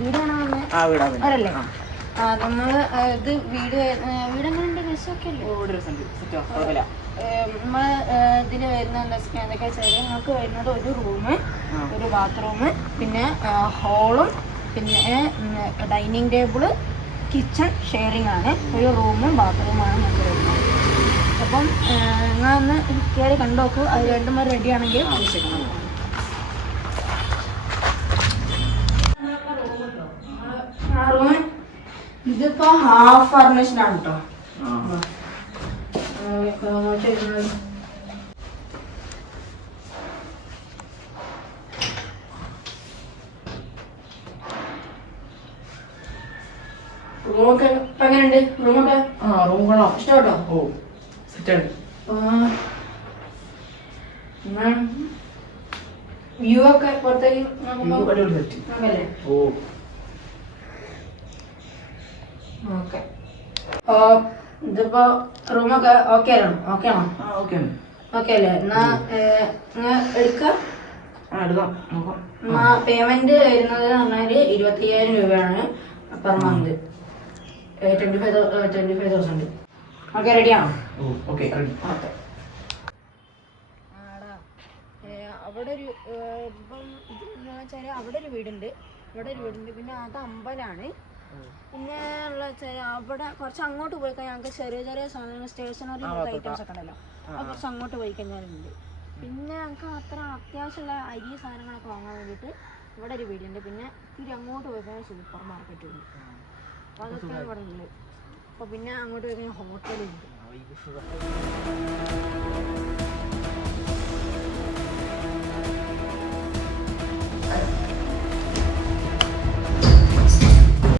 വീടാണല്ലേ? നമ്മള് ഇത് വീടെങ്ങനെ രസമൊക്കെ അല്ലേ? നമ്മള് ഇതില് വരുന്ന എന്തൊക്കെയാ വെച്ചാൽ നമുക്ക് വരുന്നത് ഒരു റൂമ്, ഒരു ബാത്റൂം, പിന്നെ ഹോളും, പിന്നെ ഡൈനിങ് ടേബിള്, കിച്ചൺ ഷെയറിംഗ് ആണ്. ഒരു റൂമും ബാത്റൂമാണ് നമുക്ക് വരുന്നത്. അപ്പം നിങ്ങൾ ഒന്ന് കയറി കണ്ടു നോക്കൂ. അത് രണ്ടും റെഡി ആണെങ്കിൽ റൂം ഇതിപ്പോ ഹാഫ് ഫർണിഷ്ഡ് ആണ് കേട്ടോ. റൂമൊക്കെ ഇപ്പൊ എങ്ങനെയുണ്ട്? റൂമൊക്കെ റൂം കൊള്ളാം, ഇഷ്ടപ്പെട്ടോ? ഓ സെറ്റാണ്. വ്യൂ ഒക്കെ പുറത്തേക്ക് നോക്കല്ലേ? ഓക്കെ. ഇതിപ്പോ റൂമൊക്കെ ഓക്കെ ആണോ? ഓക്കെ ആണോ? ഓക്കെ അല്ലേ? എന്നാ എടുക്കാം. പേയ്മെന്റ് വരുന്നത് പറഞ്ഞാല് 25,000 രൂപയാണ് പെർ മന്ത്. 25,000. ഓക്കെ, റെഡിയാണോ? ഓക്കെ. അവിടെ ഒരു ഇപ്പം ഇതെന്ന് വെച്ചാൽ അവിടെ ഒരു വീടുണ്ട്, പിന്നെ അത് അമ്പലമാണ്. പിന്നെ ഉള്ള വെച്ചാൽ അവിടെ കുറച്ച് അങ്ങോട്ട് പോയി കഴിഞ്ഞാൽ ഞങ്ങൾക്ക് ചെറിയ സാധനങ്ങൾ, സ്റ്റേഷനറി ഐറ്റംസ് ഒക്കെ ഉണ്ടല്ലോ, അത് കുറച്ച് അങ്ങോട്ട് പോയി കഴിഞ്ഞാലുണ്ട്. പിന്നെ ഞങ്ങൾക്ക് അത്ര അത്യാവശ്യമുള്ള അരി സാധനങ്ങളൊക്കെ വാങ്ങാൻ വേണ്ടിയിട്ട് ഇവിടെ ഒരു വീടുണ്ട്. പിന്നെ ഇത്തിരി അങ്ങോട്ട് പോയി കഴിഞ്ഞാൽ സൂപ്പർ മാർക്കറ്റ് ഉണ്ട്. അപ്പോൾ അതൊക്കെ ഇവിടെ ഉണ്ട്. അപ്പോൾ പിന്നെ അങ്ങോട്ട് പോയി കഴിഞ്ഞാൽ ഹോട്ടലുണ്ട്.